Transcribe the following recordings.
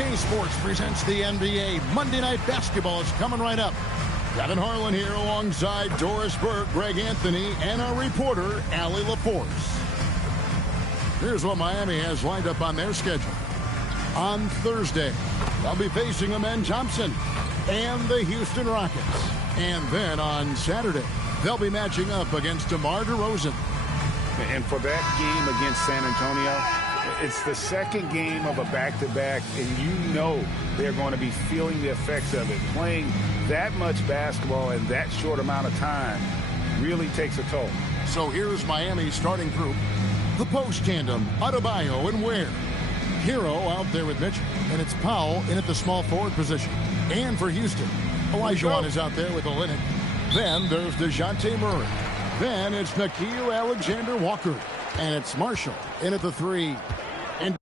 2K Sports presents the NBA. Monday Night Basketball is coming right up. Kevin Harlan here alongside Doris Burke, Greg Anthony, and our reporter, Allie LaForce. Here's what Miami has lined up on their schedule. On Thursday, they'll be facing Amen Thompson and the Houston Rockets. And then on Saturday, they'll be matching up against DeMar DeRozan. And for that game against San Antonio, it's the second game of a back-to-back, and you know they're going to be feeling the effects of it. Playing that much basketball in that short amount of time really takes a toll. So here's Miami's starting group. The post tandem, Adebayo and Ware. Hero out there with Mitchell, and it's Powell in at the small forward position. And for Houston, Olajuwon is out there with Olenek. Then there's DeJounte Murray. Then it's Hakeem Alexander-Walker. And it's Marshall in at the 3. And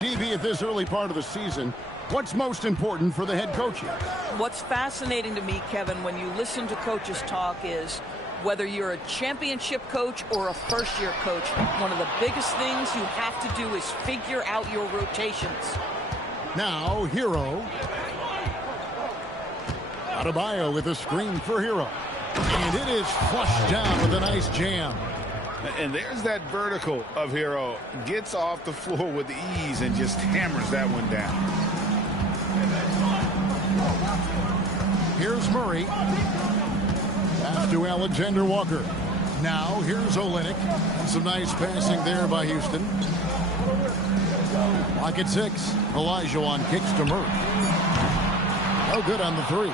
DB, at this early part of the season, what's most important for the head coach here? What's fascinating to me, Kevin, when you listen to coaches talk is whether you're a championship coach or a first-year coach, one of the biggest things you have to do is figure out your rotations. Now, Hero. Adebayo with a screen for Hero. And it is flushed down with a nice jam. And there's that vertical of Hero. Gets off the floor with ease and just hammers that one down. Here's Murray. Pass to Alexander-Walker. Now here's Olenek. Some nice passing there by Houston. Lock at 6. Olajuwon kicks to Murray. Oh, good on the 3.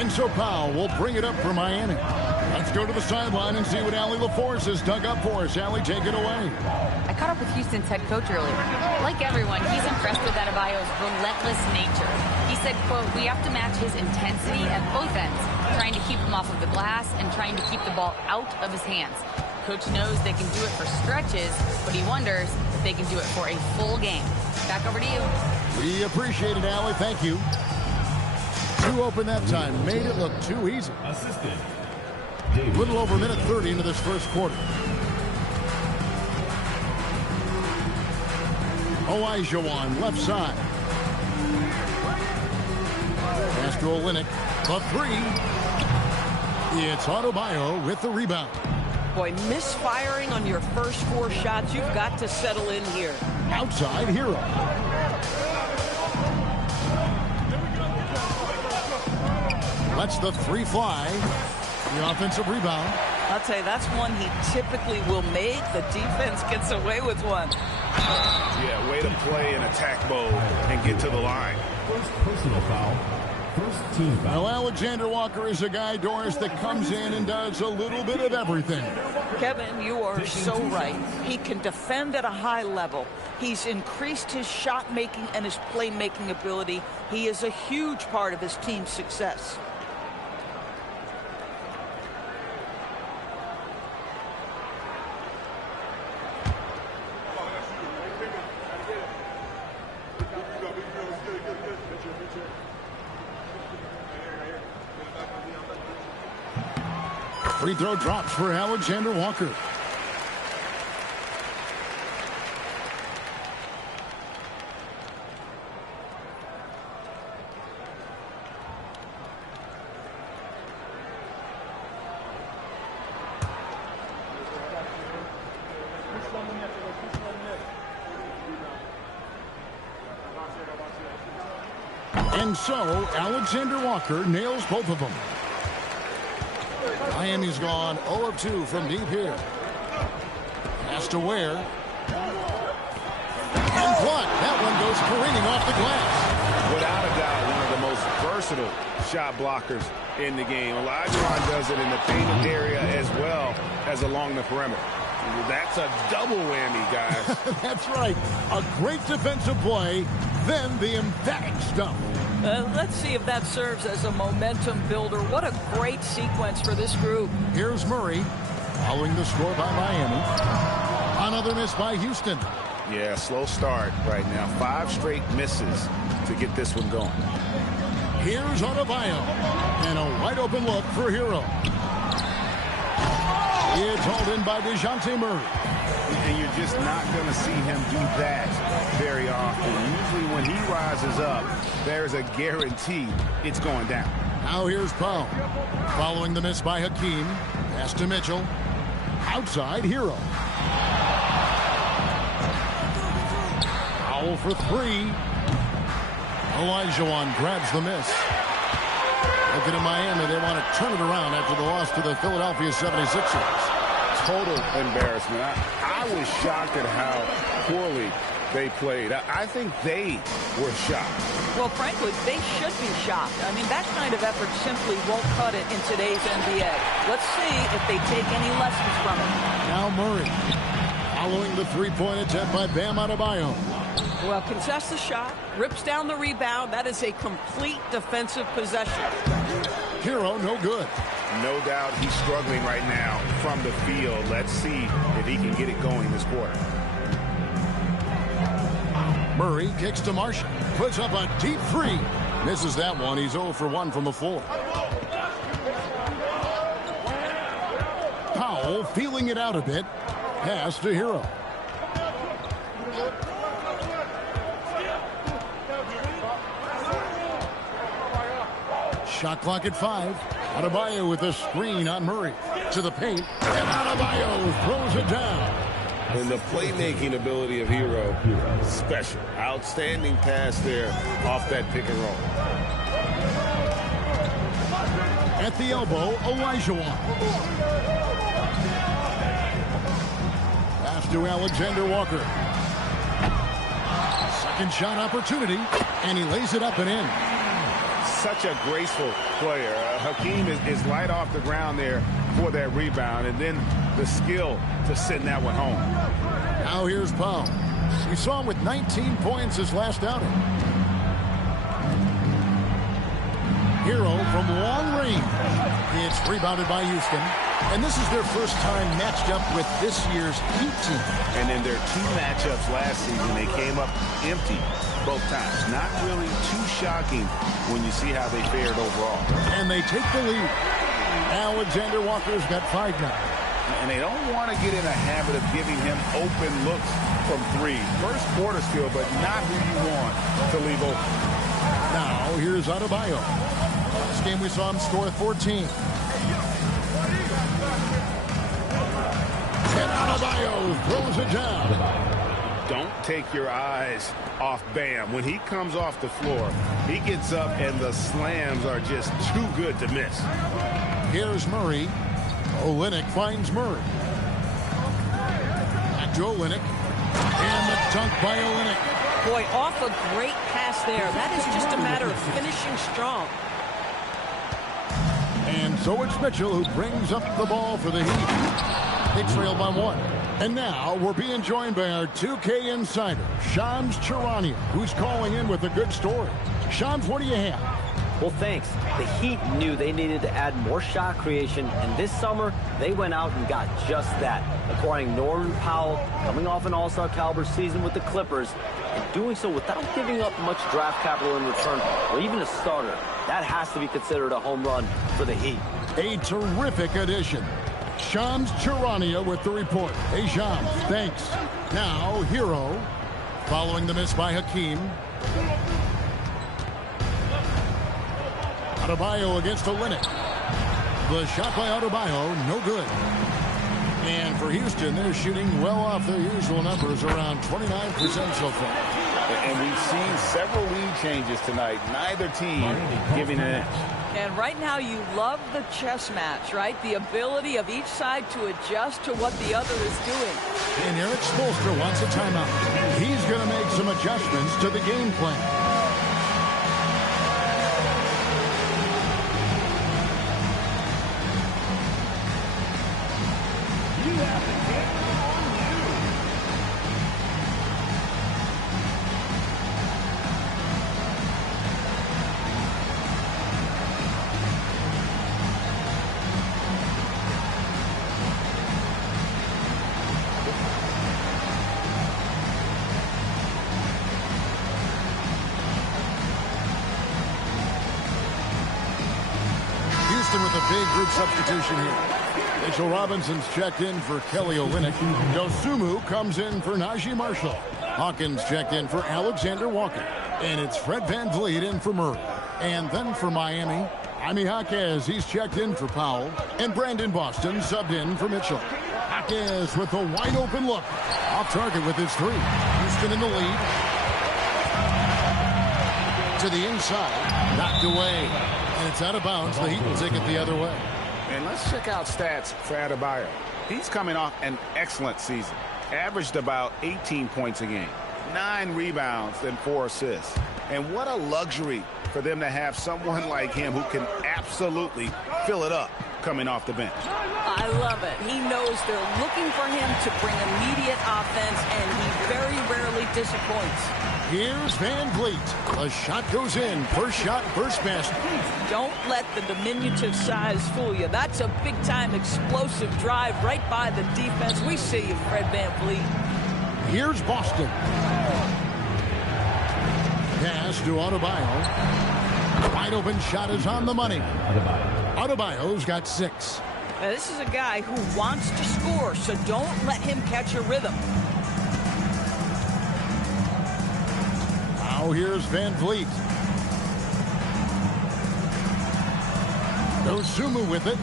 And so Powell will bring it up for Miami. Let's go to the sideline and see what Allie LaForce has dug up for us. Allie, take it away. I caught up with Houston's head coach earlier. Like everyone, he's impressed with Adebayo's relentless nature. He said, quote, we have to match his intensity at both ends, trying to keep him off of the glass and trying to keep the ball out of his hands. Coach knows they can do it for stretches, but he wonders if they can do it for a full game. Back over to you. We appreciate it, Allie. Thank you. 2 open that time. Made it look too easy. Assistant. A little over a minute 30 into this first quarter. Olajuwon left side. Pass to Olenek. The 3. It's Adebayo with the rebound. Boy, misfiring on your first 4 shots, you've got to settle in here. Outside Hero. Lets the 3 fly. The offensive rebound. I'll tell you, that's one he typically will make. The defense gets away with one. Yeah, way to play in attack mode and get to the line. First personal foul. First team foul. Now Alexander-Walker is a guy, Doris, that comes in and does a little bit of everything. Kevin, you are so right. He can defend at a high level. He's increased his shot making and his playmaking ability. He is a huge part of his team's success. Free throw drops for Alexander-Walker. And so Alexander-Walker nails both of them. Miami's gone 0 of 2 from deep here. Has to Ware. And blocked. That one goes careening off the glass. Without a doubt, one of the most versatile shot blockers in the game. Olajuwon does it in the painted area as well as along the perimeter. That's a double whammy, guys. That's right. A great defensive play, then the emphatic stuff. Let's see if that serves as a momentum builder. What a great sequence for this group. Here's Murray. Following the score by Miami. Another miss by Houston. Yeah, slow start right now. 5 straight misses to get this one going. Here's Adebayo. And a wide open look for Hero. It's hauled in by DeJounte Murray. And you're just not going to see him do that very often. Usually when he rises up, there's a guarantee it's going down. Now here's Powell. Following the miss by Hakeem. Pass to Mitchell. Outside Hero. Powell for 3. Olajuwon grabs the miss. Looking at Miami, they want to turn it around after the loss to the Philadelphia 76ers. Total embarrassment. I was shocked at how poorly they played. I think they were shocked. Well, frankly, they should be shocked. I mean, that kind of effort simply won't cut it in today's NBA. Let's see if they take any lessons from it. Now Murray. Following the three-point attempt by Bam Adebayo. Well, contests the shot, rips down the rebound. That is a complete defensive possession. Hero, no good. No doubt he's struggling right now from the field. Let's see if he can get it going this quarter. Murray kicks to Marshall. Puts up a deep 3. Misses that one. He's 0 for 1 from the floor. Powell feeling it out a bit. Pass to Hero. Shot clock at 5. Adebayo with a screen on Murray. To the paint. And Adebayo throws it down. And the playmaking ability of Hero, special. Outstanding pass there off that pick and roll. At the elbow, Olajuwon. Pass to Alexander Walker. Second shot opportunity. And he lays it up and in. Such a graceful player. Hakeem is light off the ground there for that rebound, and then the skill to send that one home. Now here's Powell. We saw him with 19 points his last outing. Hero from long range. It's rebounded by Houston. And this is their first time matched up with this year's Heat team. And in their 2 matchups last season, they came up empty both times. Not really too shocking when you see how they fared overall. And they take the lead. Alexander Walker's got 5 now. And they don't want to get in a habit of giving him open looks from 3. First quarter skill, but not who you want to leave open. Now here's Adebayo. This game we saw him score 14. And Adebayo throws it down. Don't take your eyes off Bam. When he comes off the floor, he gets up and the slams are just too good to miss. Here's Murray. Olynyk finds Murray. Back to Olynyk. And the dunk by Olynyk. Boy, off a great pass there. That is just a matter of finishing strong. And so it's Mitchell who brings up the ball for the Heat. They trail by 1. And now we're being joined by our 2K insider, Shams Charania, who's calling in with a good story. Shams, what do you have? Well, thanks. The Heat knew they needed to add more shot creation, and this summer, they went out and got just that, acquiring Norman Powell, coming off an all-star caliber season with the Clippers, and doing so without giving up much draft capital in return, or even a starter. That has to be considered a home run for the Heat. A terrific addition. Shams Charania with the report. Hey, Shams, thanks. Now, Hero, following the miss by Hakeem. Adebayo against Olynyk. The shot by Adebayo, no good. And for Houston, they're shooting well off their usual numbers, around 29% so far. And we've seen several lead changes tonight. Neither team giving an inch. And right now you love the chess match, right? The ability of each side to adjust to what the other is doing. And Eric Spoelstra wants a timeout. He's going to make some adjustments to the game plan. substitution here. Mitchell Robinson's checked in for Kelly Olynyk. Dosunmu comes in for Najee Marshall. Hawkins checked in for Alexander Walker. And it's Fred VanVleet in for Murray. And then for Miami, Jaime Jaquez, he's checked in for Powell. And Brandon Boston subbed in for Mitchell. Jaquez with a wide open look. Off target with his three. Houston in the lead. To the inside. Knocked away. And it's out of bounds. The Heat will take it the other way. And let's check out stats for Adebayo. He's coming off an excellent season. Averaged about 18 points a game. 9 rebounds and 4 assists. And what a luxury for them to have someone like him who can absolutely fill it up coming off the bench. I love it. He knows they're looking for him to bring immediate offense, and he very rarely disappoints. Here's VanVleet. A shot goes in. First shot, first basket. Don't let the diminutive size fool you. That's a big-time explosive drive right by the defense. We see you, Fred VanVleet. Here's Boston. Pass to Adebayo. Wide open shot is on the money. Adebayo's got 6. Now, this is a guy who wants to score, so don't let him catch a rhythm. Now here's VanVleet. Dosunmu with it.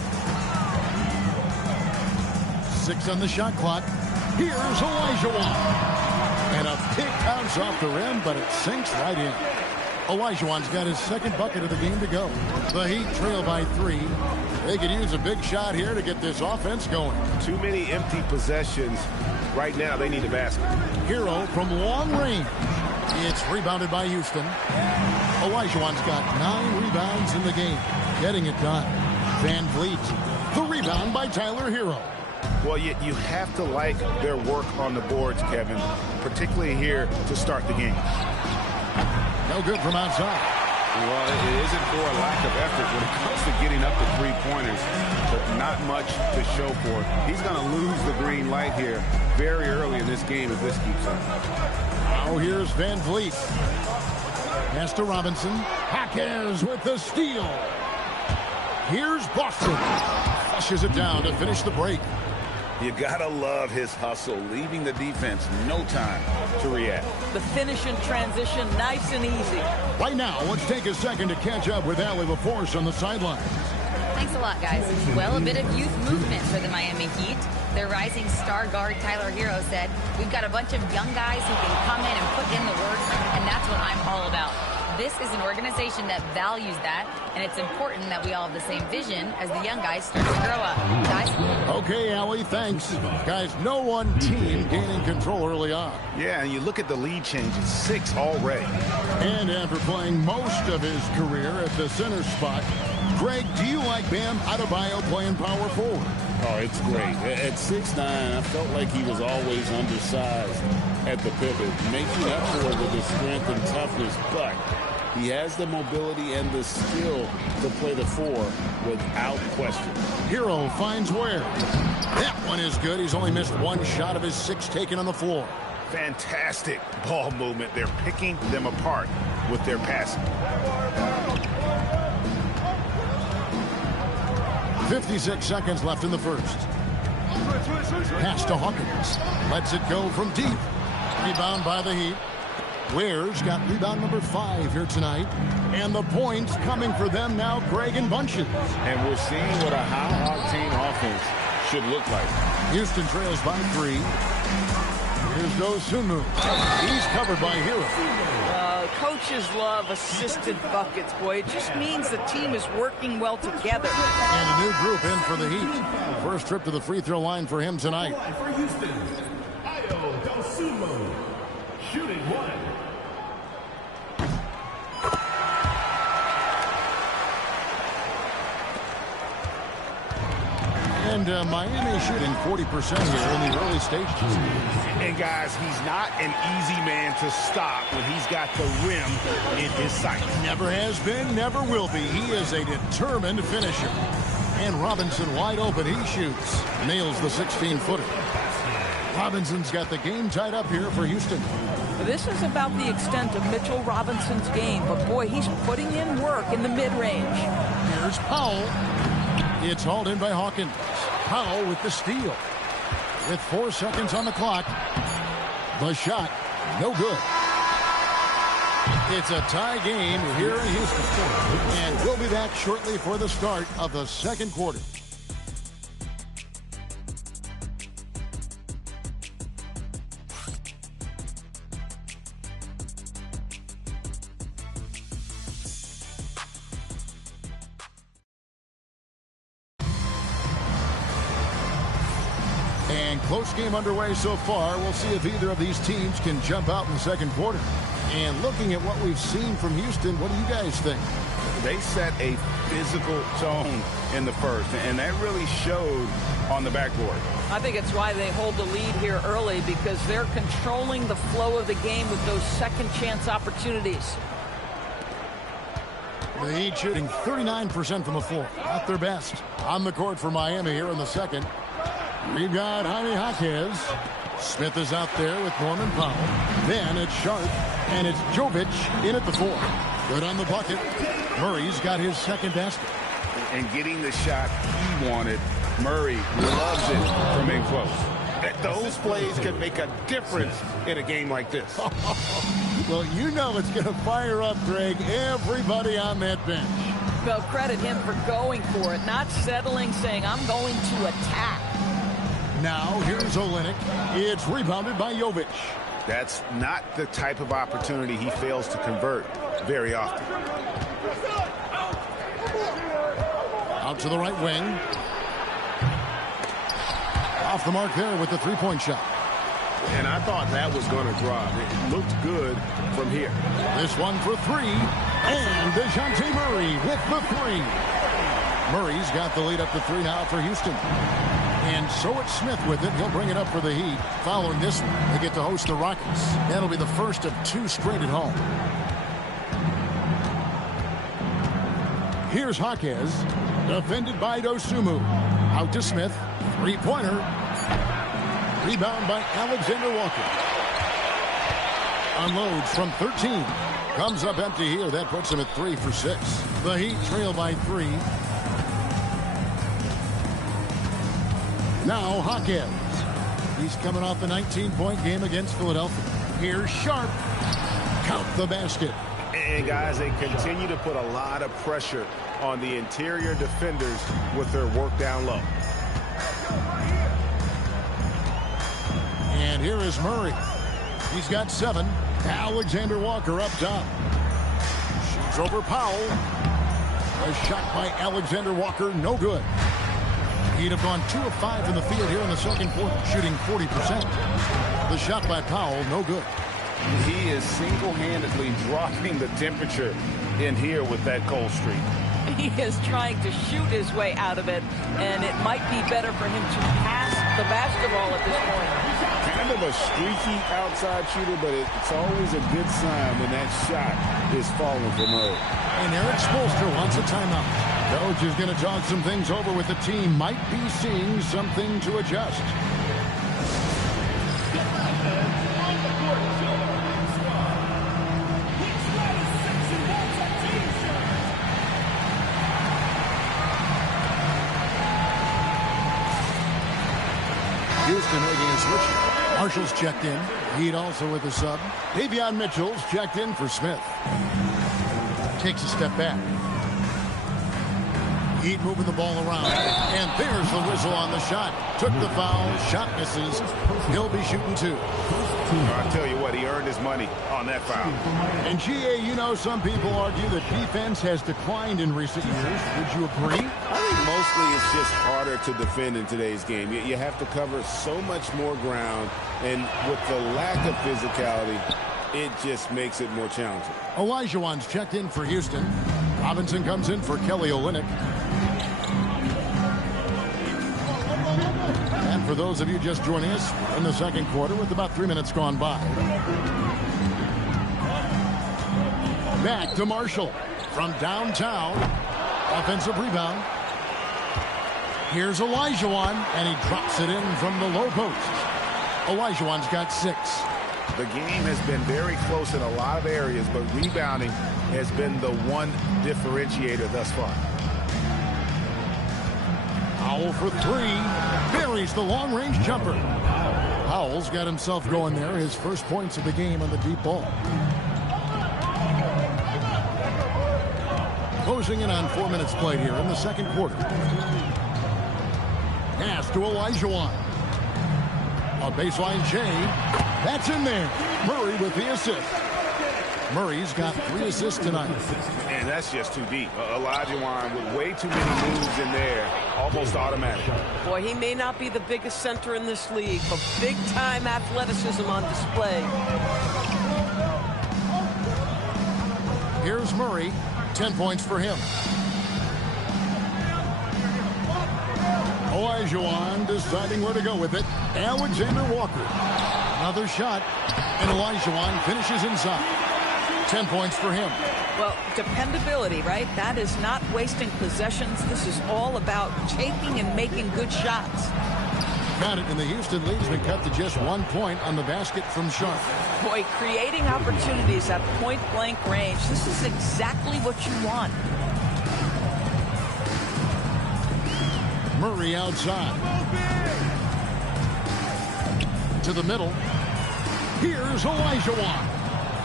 6 on the shot clock. Here's Olajuwon. And a big bounce off the rim, but it sinks right in. Olajuwon's got his second bucket of the game to go. The Heat trail by 3. They could use a big shot here to get this offense going. Too many empty possessions. Right now, they need a basket. Hero from long range. It's rebounded by Houston. Olajuwon's got 9 rebounds in the game. Getting it done. VanVleet. The rebound by Tyler Hero. Well, you have to like their work on the boards, Kevin, particularly here to start the game. No good from outside. Well, it isn't for a lack of effort when it comes to getting up to three-pointers, but not much to show for it. He's going to lose the green light here very early in this game if this keeps up. Now here's VanVleet. Pass to Robinson. Jaquez with the steal. Here's Boston. Flushes it down to finish the break. You gotta love his hustle, leaving the defense no time to react. The finish in transition, nice and easy. Right now, let's take a second to catch up with Allie LaForce on the sidelines. Thanks a lot, guys. Well, a bit of youth movement for the Miami Heat. Their rising star guard, Tyler Hero, said, "We've got a bunch of young guys who can come in and put in the work, and that's what I'm all about." This is an organization that values that, and it's important that we all have the same vision as the young guys start to grow up. Guys? Okay, Allie, thanks. Guys, no one team gaining control early on. Yeah, and you look at the lead changes, 6 already. And after playing most of his career at the center spot, Greg, do you like Bam Adebayo playing power forward? Oh, it's great. At 6'9", I felt like he was always undersized at the pivot, making up for it with his strength and toughness, but he has the mobility and the skill to play the 4 without question. Hero finds Ware. That one is good. He's only missed 1 shot of his 6 taken on the floor. Fantastic ball movement. They're picking them apart with their passing. 56 seconds left in the first. Pass to Hawkins. Lets it go from deep. Rebound by the Heat. Ware's got rebound number 5 here tonight. And the points coming for them now, Greg and Bunches. And we're seeing what a high-octane offense should look like. Houston trails by 3. Here's Dosunmu. He's covered by Hero. Coaches love assisted buckets, boy. It just means the team is working well together. And a new group in for the Heat. First trip to the free throw line for him tonight. For Houston, Dosunmu, shooting 1. And Miami shooting 40% here in the early stages. And guys, he's not an easy man to stop when he's got the rim in his sight. Never has been, never will be. He is a determined finisher. And Robinson wide open. He shoots. Nails the 16-footer. Robinson's got the game tied up here for Houston. This is about the extent of Mitchell Robinson's game, but boy, he's putting in work in the mid-range. Here's Powell. It's hauled in by Hawkins. Powell with the steal. With 4 seconds on the clock. The shot, no good. It's a tie game here in Houston. And we'll be back shortly for the start of the second quarter. And close game underway so far. We'll see if either of these teams can jump out in the second quarter. And looking at what we've seen from Houston, what do you guys think? They set a physical tone in the first, and that really showed on the backboard. I think it's why they hold the lead here early, because they're controlling the flow of the game with those second chance opportunities. The Heat shooting 39% from the floor. Not their best. On the court for Miami here in the second. We've got Jaime Jaquez. Smith is out there with Norman Powell. Then it's Sharp, and it's Jovic in at the 4. Good on the bucket. Murray's got his second basket. And getting the shot he wanted, Murray loves it from in close. Those plays can make a difference in a game like this. Well, you know it's going to fire up, Greg, everybody on that bench. Well, credit him for going for it, not settling, saying, I'm going to attack. Now, here's Olynyk. It's rebounded by Jovic. That's not the type of opportunity he fails to convert very often. Out to the right wing. Off the mark there with the three-point shot. And I thought that was going to drop. It looked good from here. This one for 3. And DeJounte Murray with the 3. Murray's got the lead up to 3 now for Houston. And so it's Smith with it. He'll bring it up for the Heat. Following this one, they get to host the Rockets. That'll be the first of 2 straight at home. Here's Jaquez. Defended by Dosunmu. Out to Smith. Three-pointer. Rebound by Alexander Walker. Unloads from 13. Comes up empty here. That puts him at 3 for 6. The Heat trail by 3. Now Jaquez. He's coming off a 19-point game against Philadelphia. Here's Sharp. Count the basket. And guys, they continue to put a lot of pressure on the interior defenders with their work down low. And here is Murray. He's got 7. Alexander Walker up top. Shoots over Powell. A shot by Alexander Walker, no good. He'd have gone 2 of 5 in the field here in the second quarter, shooting 40%. The shot by Powell, no good. He is single-handedly dropping the temperature in here with that cold streak. He is trying to shoot his way out of it, and it might be better for him to pass the basketball at this point. Kind of a streaky outside shooter, but it's always a good sign when that shot is falling for Murray. And Eric Spoelstra wants a timeout. Coach is going to talk some things over with the team. Might be seeing something to adjust. Houston making a switch. Marshall's checked in. Heat also with a sub. Davion Mitchell's checked in for Smith. Takes a step back. Heat moving the ball around. And there's the whistle on the shot. Took the foul. Shot misses. He'll be shooting 2. I'll tell you what, he earned his money on that foul. And GA, you know, some people argue that defense has declined in recent years. Would you agree? I think mostly it's just harder to defend in today's game. You have to cover so much more ground, and with the lack of physicality, it just makes it more challenging. Olajuwon's checked in for Houston. Robinson comes in for Kelly Olynyk. And for those of you just joining us, we're in the second quarter with about 3 minutes gone by. Back to Marshall from downtown. Offensive rebound. Here's Olajuwon, and he drops it in from the low post. Olajuwon's got 6. The game has been very close in a lot of areas, but rebounding has been the one differentiator thus far. Powell for three. Buries the long-range jumper. Powell's got himself going there. His first points of the game on the deep ball. Closing in on 4 minutes played here in the second quarter. Pass to Olajuwon. A baseline J. That's in there. Murray with the assist. Murray's got 3 assists tonight. And that's just too deep. Olajuwon with way too many moves in there. Almost automatic. Boy, he may not be the biggest center in this league, but big-time athleticism on display. Here's Murray. 10 points for him. Olajuwon deciding where to go with it. Alexander Walker. Another shot. And Olajuwon finishes inside. 10 points for him. Well, dependability, right? That is not wasting possessions. This is all about taking and making good shots. Got it, and the Houston lead's been cut to just 1 point on the basket from Sharp. Boy, creating opportunities at point-blank range. This is exactly what you want. Murray outside. To the middle. Here's Olajuwon.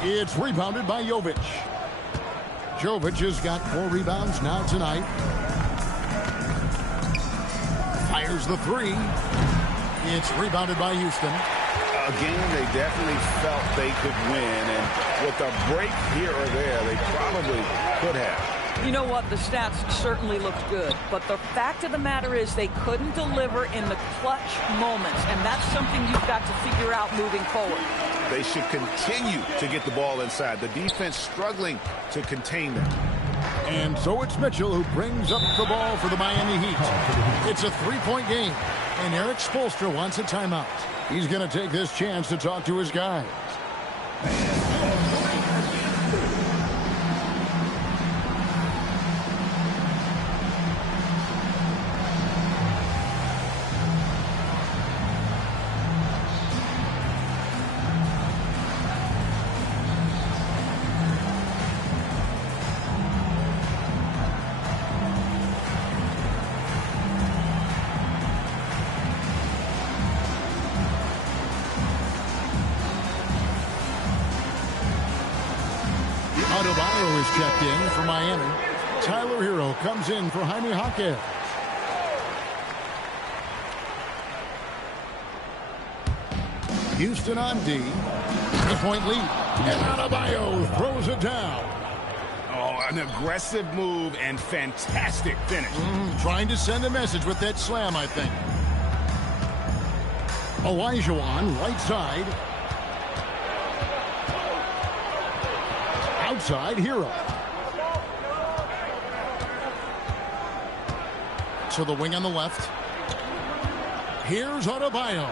It's rebounded by Jovic. Jovic has got 4 rebounds now tonight. Fires the three. It's rebounded by Houston. Again, they definitely felt they could win, and with a break here or there, they probably could have. You know what? The stats certainly looked good, but the fact of the matter is they couldn't deliver in the clutch moments, and that's something you've got to figure out moving forward. They should continue to get the ball inside. The defense struggling to contain them. And so it's Mitchell who brings up the ball for the Miami Heat. It's a 3-point game, and Eric Spoelstra wants a timeout. He's going to take this chance to talk to his guys. Adebayo is checked in for Miami. Tyler Hero comes in for Jaime Jaquez. Houston on D. 3-point lead. And Adebayo throws it down. Oh, an aggressive move and fantastic finish. Trying to send a message with that slam, I think. Olajuwon, right side. Outside, Hero. To the wing on the left. Here's Adebayo.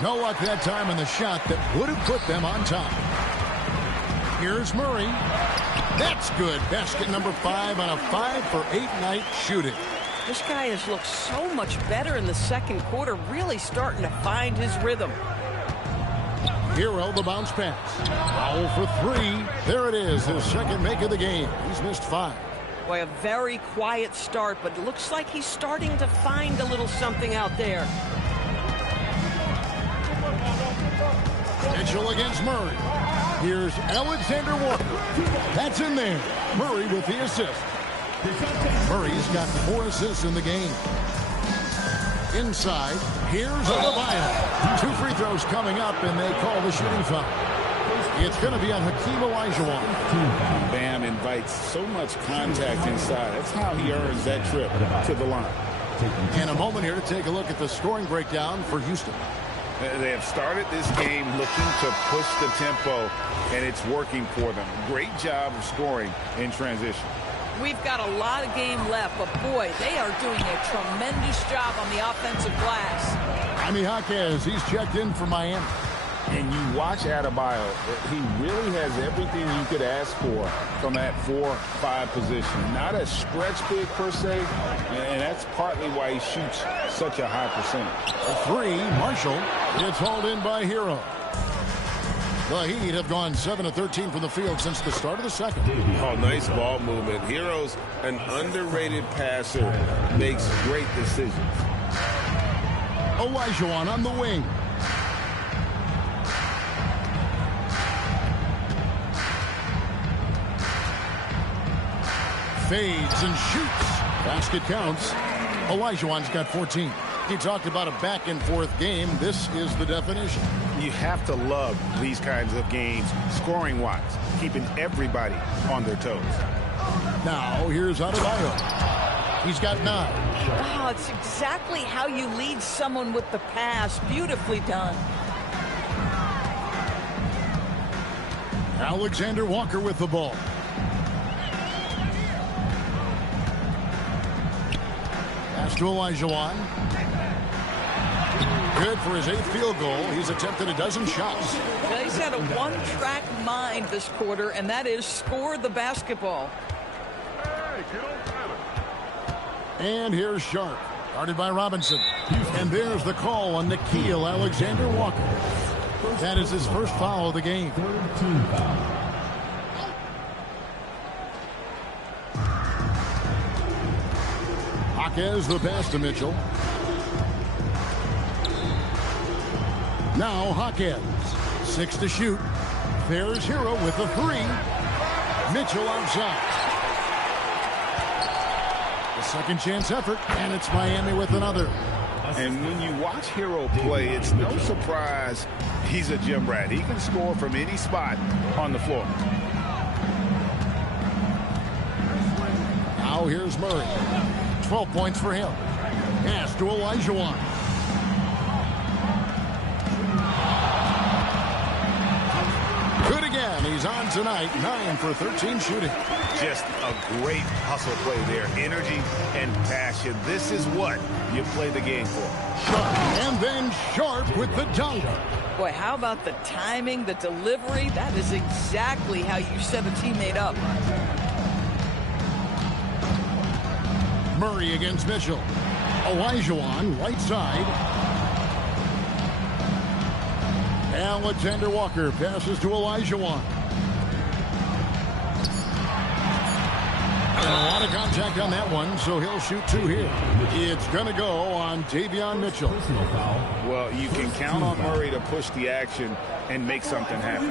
No luck that time on the shot that would have put them on top. Here's Murray. That's good. Basket number 5 on a 5-for-8 night shooting. This guy has looked so much better in the second quarter, really starting to find his rhythm. Hero, the bounce pass. Powell for 3. There it is, his second make of the game. He's missed 5. Boy, a very quiet start, but it looks like he's starting to find a little something out there. Mitchell against Murray. Here's Alexander Walker. That's in there. Murray with the assist. Murray's got 4 assists in the game. Inside, here's Adebayo. 2 free throws coming up, and they call the shooting foul. It's going to be on Hakeem Olajuwon. Bam invites so much contact inside. That's how he earns that trip to the line. And a moment here to take a look at the scoring breakdown for Houston. They have started this game looking to push the tempo, and it's working for them. Great job of scoring in transition. We've got a lot of game left, but boy, they are doing a tremendous job on the offensive glass. Jaime Jaquez, he's checked in for Miami. And you watch Adebayo, he really has everything you could ask for from that 4-5 position. Not a stretch big per se, and that's partly why he shoots such a high percentage. A 3, Marshall. It's hauled in by Hero. The Heat have gone 7 of 13 from the field since the start of the second. Oh, nice ball movement. Hero's an underrated passer, makes great decisions. Olajuwon on the wing. Fades and shoots. Basket counts. Olajuwon's got 14. He talked about a back-and-forth game. This is the definition. You have to love these kinds of games, scoring-wise, keeping everybody on their toes. Now, here's Adebayo. He's got 9. Oh, it's exactly how you lead someone with the pass. Beautifully done. Alexander Walker with the ball. Pass to Olajuwon. Good for his 8th field goal. He's attempted a dozen shots. Now, he's had a one-track mind this quarter, and that is score the basketball. And here's Sharp, guarded by Robinson. And there's the call on Nikhil Alexander Walker. That is his first foul of the game. Jaquez the pass to Mitchell. Now Jaquez. 6 to shoot. There's Hero with the 3. Mitchell outside. The second chance effort, and it's Miami with another. And when you watch Hero play, it's no surprise he's a gym rat. He can score from any spot on the floor. Now here's Murray. 12 points for him. Pass to Olajuwon. Good again. He's on tonight. 9 for 13 shooting. Just a great hustle play there. Energy and passion. This is what you play the game for. Sharp. And then Sharp with the dunk. Boy, how about the timing, the delivery? That is exactly how you set a teammate up. Murray against Mitchell. Olajuwon, right side. Alexander Walker passes to Olajuwon. And a lot of contact on that one, so he'll shoot 2 here. It's going to go on Davion Mitchell. Well, you can count on Murray to push the action and make something happen.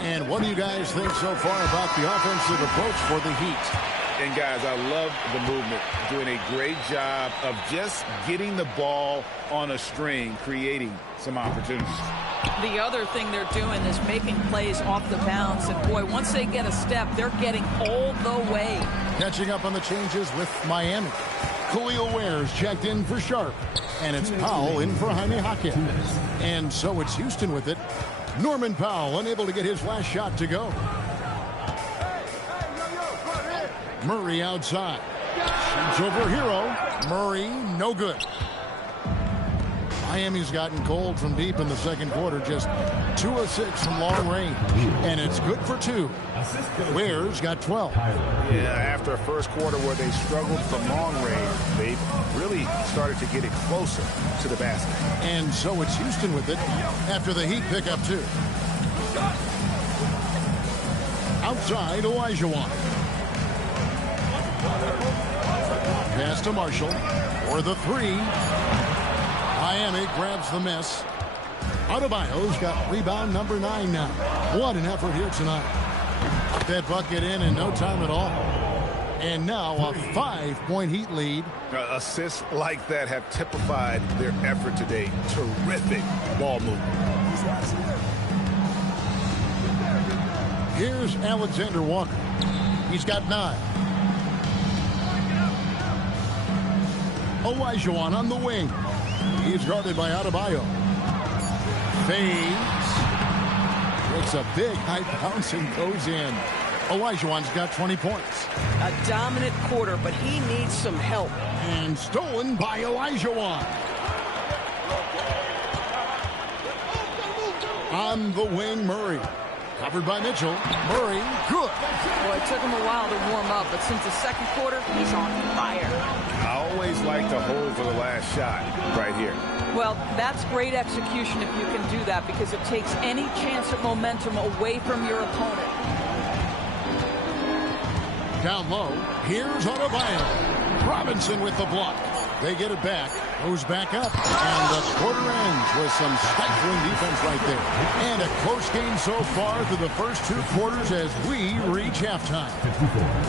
And what do you guys think so far about the offensive approach for the Heat? And, guys, I love the movement. Doing a great job of just getting the ball on a string, creating some opportunities. The other thing they're doing is making plays off the bounce. And, boy, once they get a step, they're getting all the way. Catching up on the changes with Miami. Khalil Ware's checked in for Sharp. And it's Powell in for Jaime Jaquez. And so it's Houston with it. Norman Powell unable to get his last shot to go. Murray outside. Shoots over Hero. Murray, no good. Miami's gotten cold from deep in the second quarter. Just 2 of 6 from long range. And it's good for 2. Ware's got 12. Yeah, after a first quarter where they struggled from long range, they've really started to get it closer to the basket. And so it's Houston with it after the Heat pick up 2. Outside, Olajuwon. Pass to Marshall for the 3. Miami grabs the miss. Adebayo's got rebound number 9 now. What an effort here tonight. Put that bucket in no time at all. And now a 5-point Heat lead. Assists like that have typified their effort today. Terrific ball movement. Here's Alexander Walker. He's got 9. Olajuwon on the wing. He's guarded by Adebayo. Fades. It's a big high bounce and goes in. Olajuwon's got 20 points. A dominant quarter, but he needs some help. And stolen by Olajuwon. On the wing, Murray. Covered by Mitchell. Murray, good. Well, it took him a while to warm up, but since the second quarter, he's on fire. How always like to hold for the last shot right here. Well, that's great execution if you can do that, because it takes any chance of momentum away from your opponent. Down low, here's Adebayo. Robinson with the block. They get it back. Goes back up. And the quarter ends with some stifling defense right there. And a close game so far through the first 2 quarters as we reach halftime.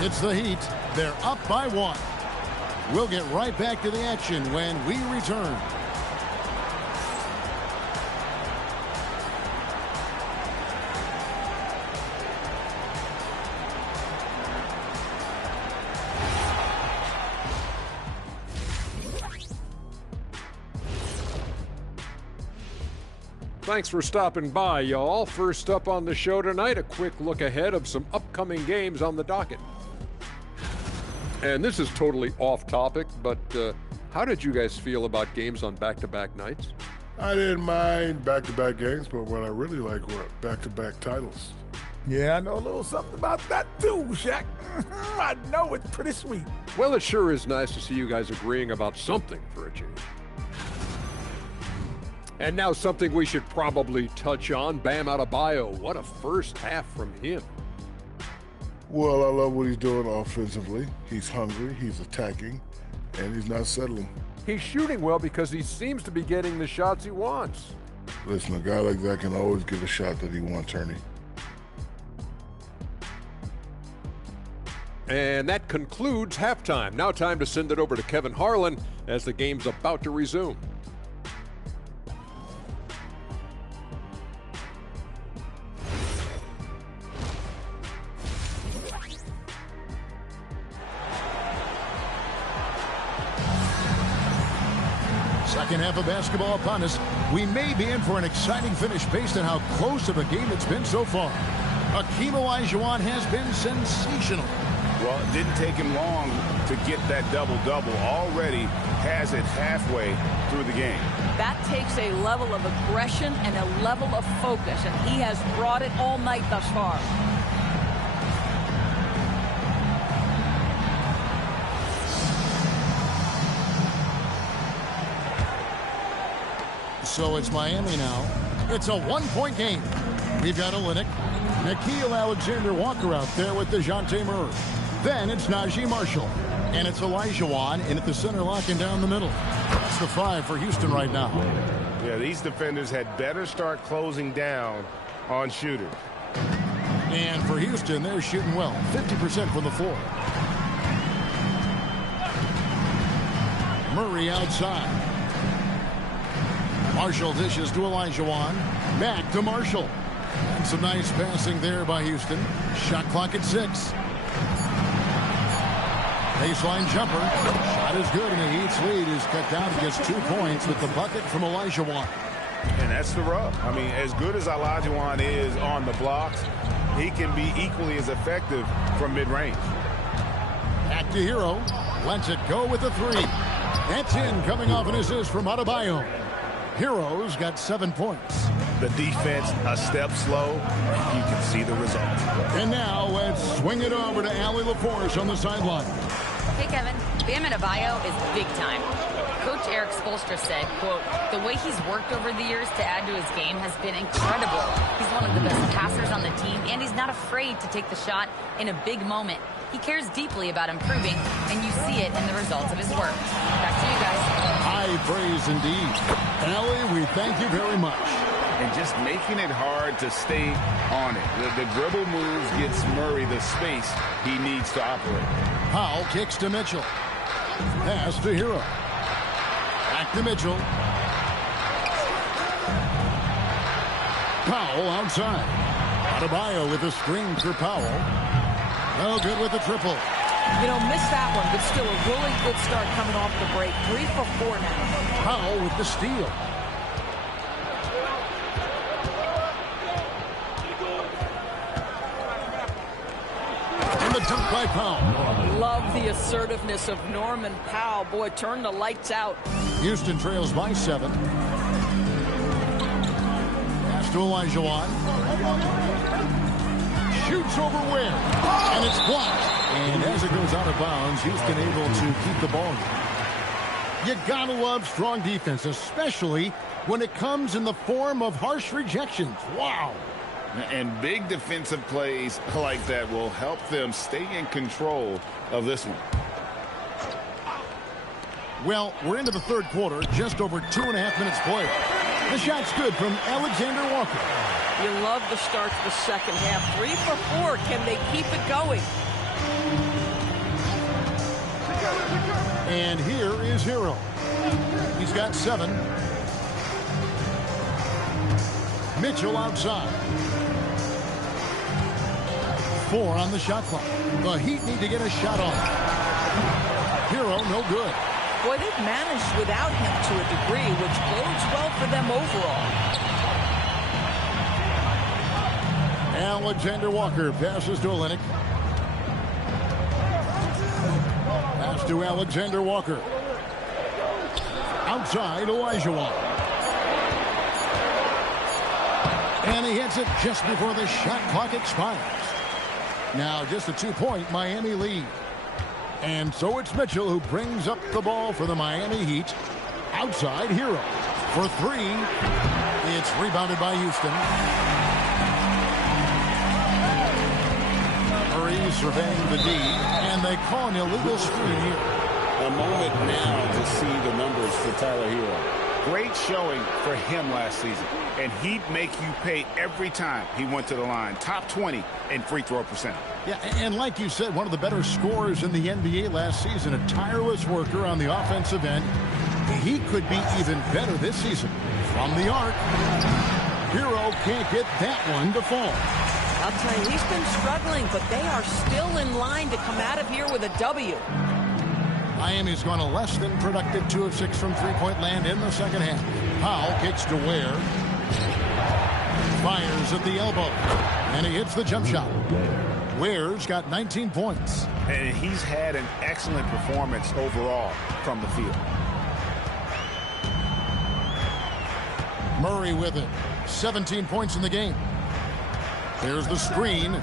It's the Heat. They're up by 1. We'll get right back to the action when we return. Thanks for stopping by, y'all. First up on the show tonight, a quick look ahead of some upcoming games on the docket. And this is totally off topic, but how did you guys feel about games on back-to-back nights? I didn't mind back-to-back games, but what I really like were back-to-back titles. Yeah, I know a little something about that too, Shaq. I know it's pretty sweet. Well, it sure is nice to see you guys agreeing about something for a change. And now something we should probably touch on, Bam Adebayo. What a first half from him. Well, I love what he's doing offensively. He's hungry, he's attacking, and he's not settling. He's shooting well because he seems to be getting the shots he wants. Listen, a guy like that can always get a shot that he wants, Ernie. And that concludes halftime. Now time to send it over to Kevin Harlan as the game's about to resume. Second half of basketball upon us. We may be in for an exciting finish based on how close of a game it's been so far. Hakeem Olajuwon has been sensational. Well, it didn't take him long to get that double-double. Already has it halfway through the game. That takes a level of aggression and a level of focus, and he has brought it all night thus far. So it's Miami now. It's a one-point game. We've got Olenek, Nickeil Alexander-Walker out there with DeJounte Murray. Then it's Najee Marshall. And it's Olajuwon in at the center, locking down the middle. That's the 5 for Houston right now. Yeah, these defenders had better start closing down on shooters. And for Houston, they're shooting well. 50% from the floor. Murray outside. Marshall dishes to Olajuwon. Back to Marshall. And some nice passing there by Houston. Shot clock at 6. Baseline jumper. Shot is good, and the Heat's lead is cut down to just 2 points with the bucket from Olajuwon. And that's the rub. I mean, as good as Olajuwon is on the blocks, he can be equally as effective from mid-range. Back to Hero. Lets it go with the 3. That's in, coming off an assist from Adebayo. Hero's got 7 points. The defense a step slow. You can see the result. And now let's swing it over to Allie LaForce on the sideline. Hey, Kevin. Bam Adebayo is big time. Coach Eric Spoelstra said, quote, the way he's worked over the years to add to his game has been incredible. He's one of the best passers on the team, and he's not afraid to take the shot in a big moment. He cares deeply about improving, and you see it in the results of his work. Back to you guys. High praise indeed. Allie, we thank you very much. And just making it hard to stay on it. The dribble moves gets Murray the space he needs to operate. Powell kicks to Mitchell. Pass to Hero. Back to Mitchell. Powell outside. Adebayo with a screen for Powell. No good with the triple. You know, missed that one, but still a really good start coming off the break. 3 for 4 now. Powell with the steal. And the dunk by Powell. Love the assertiveness of Norman Powell. Boy, turn the lights out. Houston trails by 7. Pass to Olajuwon. Shoots over Ware. And it's blocked. And as it goes out of bounds, Houston able to keep the ball. You gotta love strong defense, especially when it comes in the form of harsh rejections. Wow. And big defensive plays like that will help them stay in control of this one. Well, we're into the third quarter, just over 2.5 minutes played. The shot's good from Alexander Walker. You love the start to the second half. 3 for 4. Can they keep it going? And here is Hero. He's got 7. Mitchell outside. 4 on the shot clock. The Heat need to get a shot on. Hero, no good. Boy, they've managed without him to a degree, which bodes well for them overall. Alexander Walker passes to Olenek. Pass to Alexander Walker. Outside, Olajuwon. And he hits it just before the shot clock expires. Now just a 2-point Miami lead. And so it's Mitchell who brings up the ball for the Miami Heat. Outside, Hero. For 3. It's rebounded by Houston. Murray surveying the D. And they call an illegal screen here. A moment now to see the numbers for Tyler Hero. Great showing for him last season. And he'd make you pay every time he went to the line. Top 20 in free throw percentage. Yeah, and like you said, one of the better scorers in the NBA last season. A tireless worker on the offensive end. He could be even better this season. From the arc, Hero can't get that one to fall. I'll tell you, he's been struggling, but they are still in line to come out of here with a W. Miami's gone a less than productive 2 of 6 from three-point land in the second half. Powell kicks to Ware. Fires at the elbow. And he hits the jump shot. Ware's got 19 points. And he's had an excellent performance overall from the field. Murray with it. 17 points in the game. There's the screen.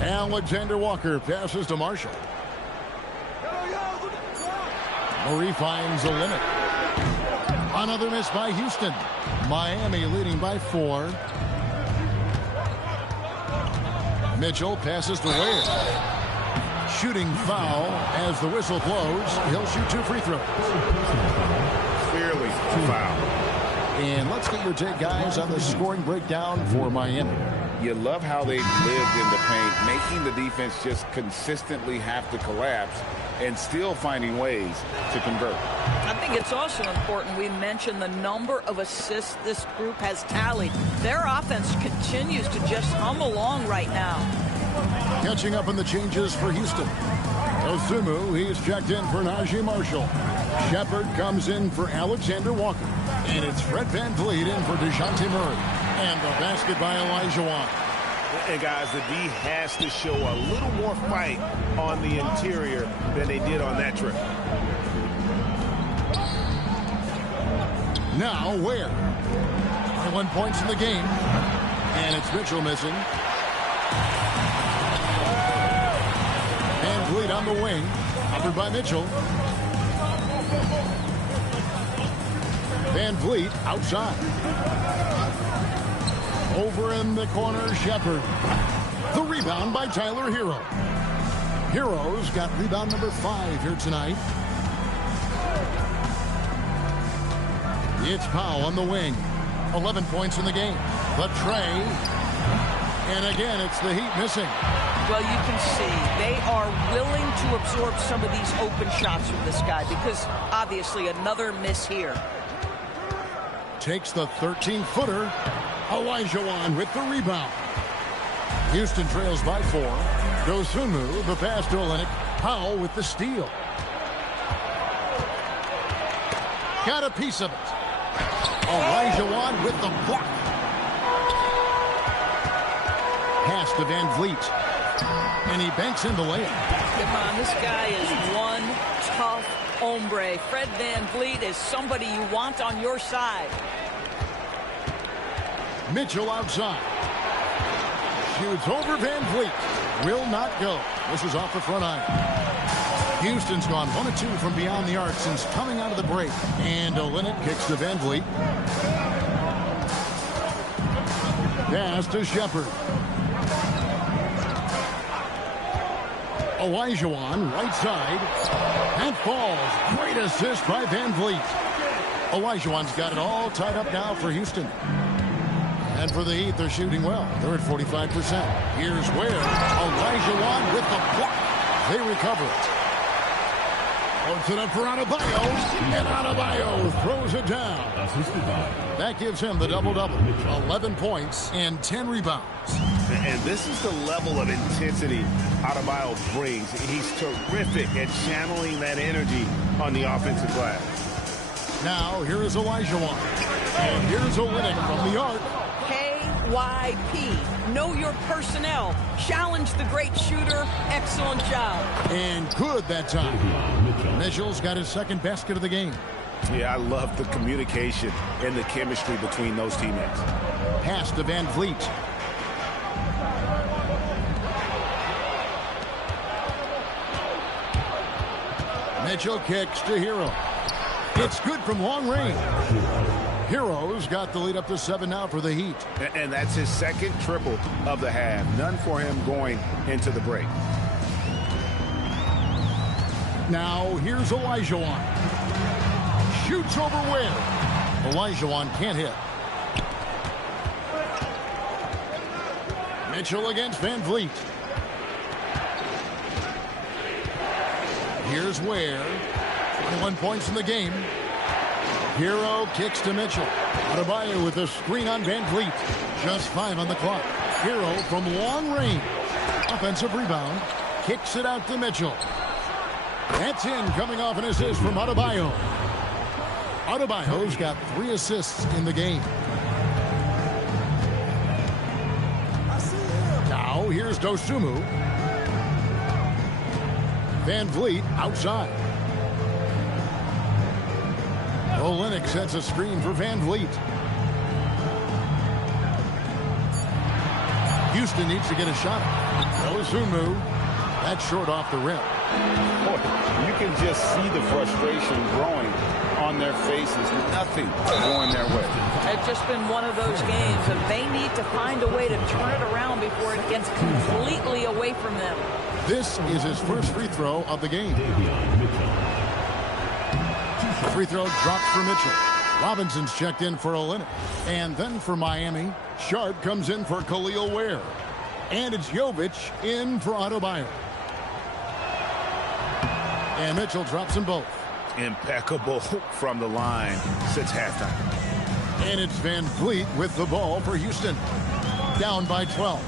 Alexander Walker passes to Marshall. Murray finds a limit. Another miss by Houston. Miami leading by 4. Mitchell passes to Ware. Shooting foul as the whistle blows. He'll shoot 2 free throws. Clearly a foul. And let's get your take, guys, on the scoring breakdown for Miami. You love how they've lived in the paint, making the defense just consistently have to collapse and still finding ways to convert. I think it's also important we mention the number of assists this group has tallied. Their offense continues to just hum along right now. Catching up on the changes for Houston. Osumu, he's checked in for Najee Marshall. Shepard comes in for Alexander Walker. And it's Fred VanVleet in for DeJounte Murray. And the basket by Olajuwon. And guys, the D has to show a little more fight on the interior than they did on that trip. Now Ware. 21 points in the game. And it's Mitchell missing. VanVleet on the wing. Covered by Mitchell. VanVleet outside. Over in the corner, Shepard. The rebound by Tyler Hero. Hero's got rebound number 5 here tonight. It's Powell on the wing. 11 points in the game. The tray. And again, it's the Heat missing. Well, you can see they are willing to absorb some of these open shots from this guy because obviously another miss here. Takes the 13-footer. Olajuwon with the rebound. Houston trails by 4. Dosunmu, the pass to Olenek. Powell with the steal. Got a piece of it. Olajuwon with the block. Pass to VanVleet. And he banks in the layup. Come on, this guy is one tough hombre. Fred VanVleet is somebody you want on your side. Mitchell outside. Shoots over VanVleet. Will not go. This is off the front iron. Houston's gone 1 of 2 from beyond the arc since coming out of the break. And Olenek kicks to Van Vliet. Pass to Shepard. Olajuwon, right side. And falls. Great assist by Van Vliet. Olajuwon's got it all tied up now for Houston. And for the Heat, they're shooting well. They're at 45%. Here's where Olajuwon with the block. They recover it. Puts it up for Adebayo. And Adebayo throws it down. That gives him the double-double. 11 points and 10 rebounds. And this is the level of intensity Adebayo brings. He's terrific at channeling that energy on the offensive glass. Now, here is Olajuwon. And here's Olenek from the arc. KYP. Know your personnel. Challenge the great shooter. Excellent job. And good that time. Mitchell's got his second basket of the game. Yeah, I love the communication and the chemistry between those teammates. Pass to Van Vliet. Mitchell kicks to Hero. It's good from long range. Hero's got the lead up to 7 now for the Heat. And that's his second triple of the half. None for him going into the break. Now here's Olajuwon. Shoots over Ware. Olajuwon can't hit. Mitchell against Van Vliet. Here's Ware. 21 points in the game. Hero kicks to Mitchell. Adebayo with a screen on Van Vliet. Just 5 on the clock. Hero from long range. Offensive rebound. Kicks it out to Mitchell. That's in, coming off an assist from Adebayo. Adebayo's got 3 assists in the game. Now here's Dosunmu. Van Vliet outside. Olenek sets a screen for Van Vliet. Houston needs to get a shot. Dosunmu. That's short off the rim. Boy, you can just see the frustration growing on their faces. Nothing going their way. It's just been one of those games, and they need to find a way to turn it around before it gets completely away from them. This is his first free throw of the game. Free throw dropped for Mitchell. Robinson's checked in for Olenek. And then for Miami, Sharp comes in for Khalil Ware. And it's Jovic in for Adebayo. And Mitchell drops them both. Impeccable from the line since halftime. And it's Van Vliet with the ball for Houston. Down by 12.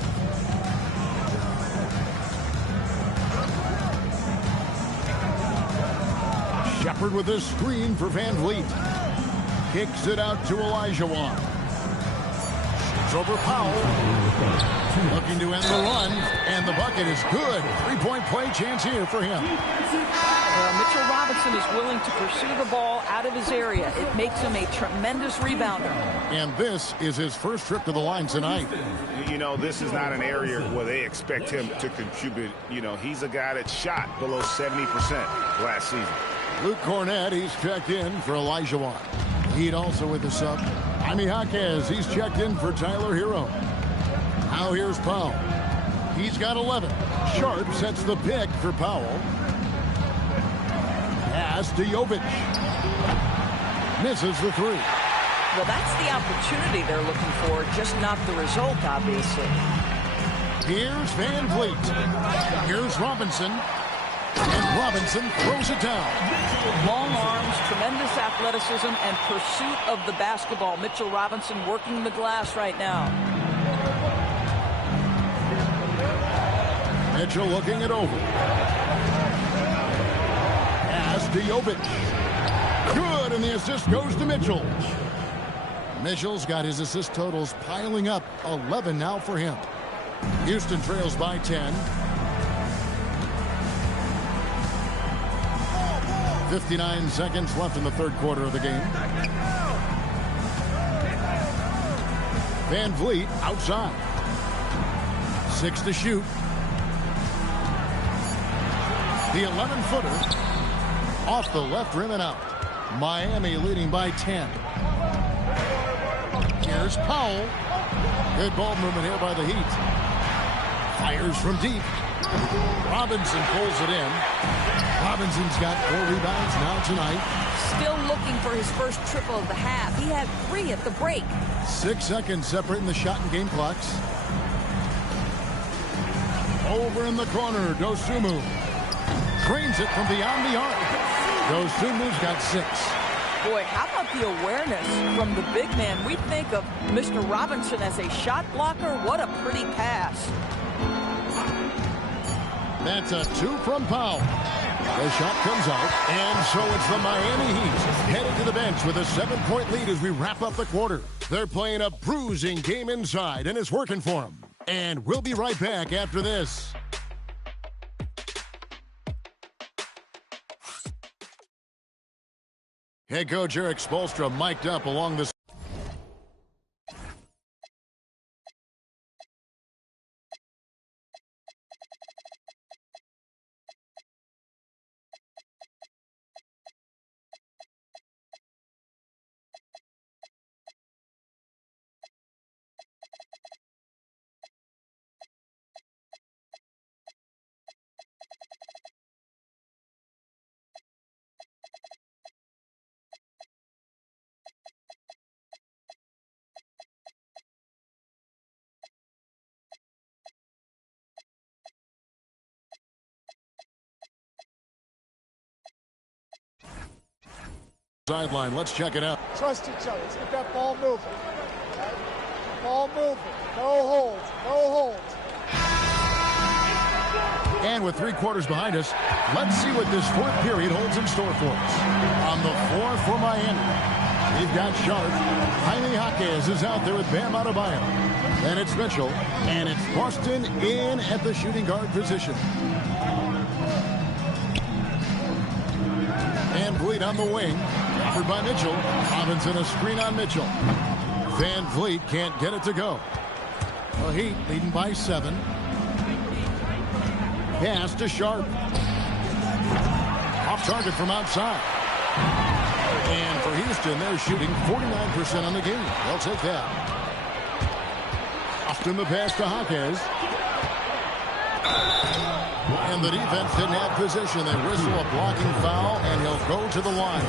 Shepard with a screen for Van Vliet. Kicks it out to Olajuwon. Shoots over Powell. Looking to end the run. And the bucket is good. 3-point play chance here for him. Mitchell Robinson is willing to pursue the ball out of his area. It makes him a tremendous rebounder. And this is his first trip to the line tonight. You know, this is not an area where they expect him to contribute. You know, he's a guy that shot below 70% last season. Luke Cornett, he's checked in for Olajuwon. Heat also with the sub. Jaime Jaquez, he's checked in for Tyler Hero. Now here's Powell. He's got 11. Sharp sets the pick for Powell. Pass to Jovic. Misses the 3. Well, that's the opportunity they're looking for, just not the result, obviously. Here's Van Vliet. Here's Robinson. And Robinson throws it down. Long arms, tremendous athleticism, and pursuit of the basketball. Mitchell Robinson working the glass right now. Mitchell looking it over. Pass to Jovic. Good, and the assist goes to Mitchell. Mitchell's got his assist totals piling up. 11 now for him. Houston trails by 10. 59 seconds left in the third quarter of the game. Van Vliet outside. 6 to shoot. The 11-footer off the left rim and out. Miami leading by 10. Here's Powell. Good ball movement here by the Heat. Fires from deep. Robinson pulls it in. Robinson's got 4 rebounds now tonight. Still looking for his first triple of the half. He had 3 at the break. 6 seconds separating the shot and game clocks. Over in the corner, Dosunmu drains it from beyond the arc. Dosumu's got 6. Boy, how about the awareness from the big man? We think of Mr. Robinson as a shot blocker. What a pretty pass. That's a 2 from Powell. The shot comes out, and so it's the Miami Heat headed to the bench with a 7-point lead as we wrap up the quarter. They're playing a bruising game inside, and it's working for them. And we'll be right back after this. Head coach Eric Spoelstra mic'd up along the sideline. Let's check it out. Trust each other. Let's get that ball moving. Ball moving. No holds. No holds. And with 3 quarters behind us, let's see what this 4th period holds in store for us. On the floor for Miami, we've got Sharp. Jaime Jaquez is out there with Bam Adebayo. And it's Mitchell. And it's Boston in at the shooting guard position. Van Vliet on the wing. Offered by Mitchell. Robinson a screen on Mitchell. Van Vliet can't get it to go. The Heat leading by 7. Pass to Sharp. Off target from outside. And for Houston, they're shooting 49% on the game. They'll take that. Austin the pass to Jaquez. And the defense didn't have position. They whistle a blocking foul, and he'll go to the line.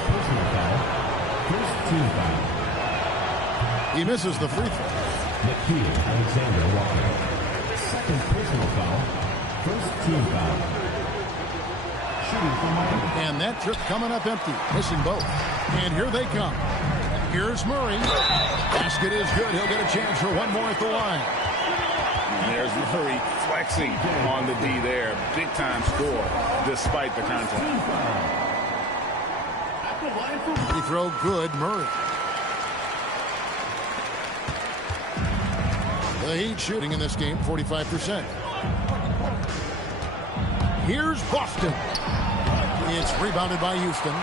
He misses the free throw. Second personal foul. First team foul. Shooting from Miami. And that trip coming up empty. Missing both. And here they come. Here's Murray. Basket is good. He'll get a chance for one more at the line. And there's Murray flexing on the D there. Big time score despite the contact. Free throw good, Murray. The Heat shooting in this game 45%. Here's Boston. It's rebounded by Houston.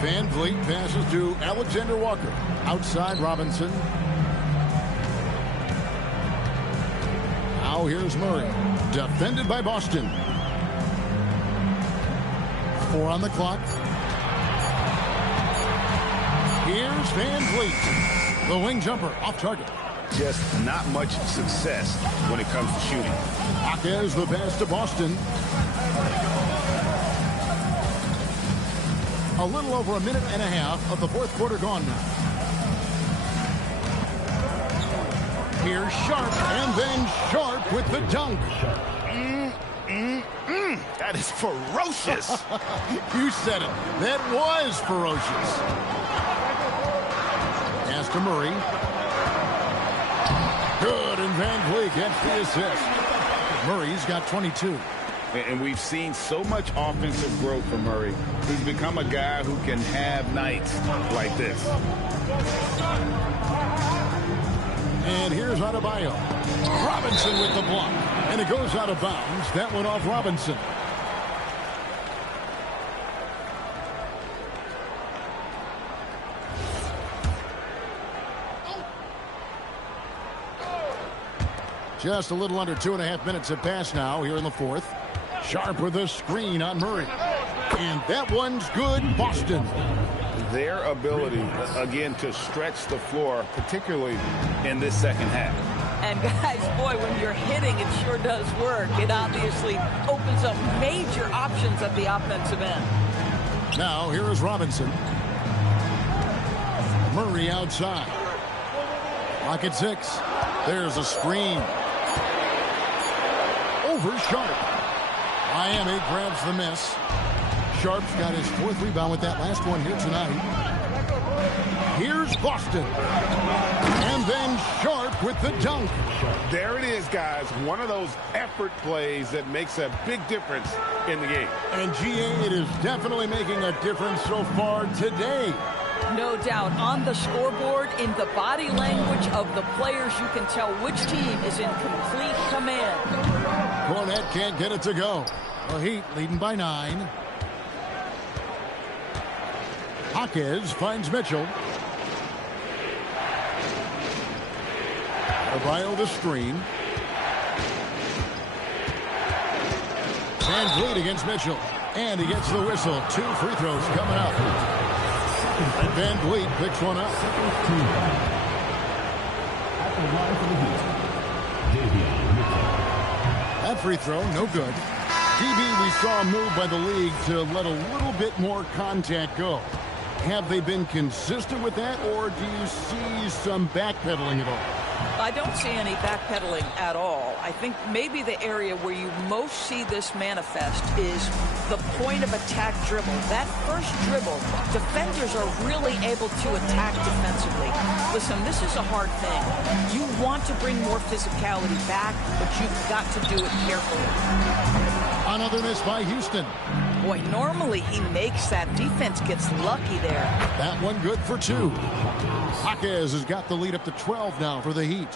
Van Vliet passes to Alexander Walker. Outside Robinson. Now here's Murray. Defended by Boston. 4 on the clock. Here's Van Vliet. The wing jumper off target. Just not much success when it comes to shooting. Jaquez the pass to Boston. A little over a minute and a half of the 4th quarter gone now. Here's Sharp, and then Sharp with the dunk. That is ferocious. You said it. That was ferocious. Pass to Murray. Good, and Van Vliet gets the assist. Murray's got 22. And we've seen so much offensive growth from Murray. He's become a guy who can have nights like this. And here's Adebayo. Robinson with the block. And it goes out of bounds. That went off Robinson. Just a little under 2.5 minutes have passed now here in the fourth. Sharp with a screen on Murray. And that one's good, Boston. Their ability, again, to stretch the floor, particularly in this second half. And guys, boy, when you're hitting, it sure does work. It obviously opens up major options at the offensive end. Now, here is Robinson. Murray outside. Lock at 6. There's a screen. Over Sharp. Miami grabs the miss. Sharp's got his 4th rebound with that last one here tonight. Here's Boston. And then Sharp with the dunk. There it is, guys. One of those effort plays that makes a big difference in the game. And GA, it is definitely making a difference so far today. No doubt. On the scoreboard, in the body language of the players, you can tell which team is in complete command. Cornette can't get it to go. The Heat leading by 9. Jaquez finds Mitchell. Adebayo the screen. Van Vliet against Mitchell. And he gets the whistle. 2 free throws coming up. And Van Vliet picks one up. That free throw, no good. DB, we saw a move by the league to let a little bit more contact go. Have they been consistent with that, or do you see some backpedaling at all? I don't see any backpedaling at all. I think maybe the area where you most see this manifest is the point of attack dribble. That first dribble, defenders are really able to attack defensively. Listen, this is a hard thing. You want to bring more physicality back, but you've got to do it carefully. Another miss by Houston. Boy, normally he makes that. Defense gets lucky there. That one good for 2. Jaquez has got the lead up to 12 now for the Heat.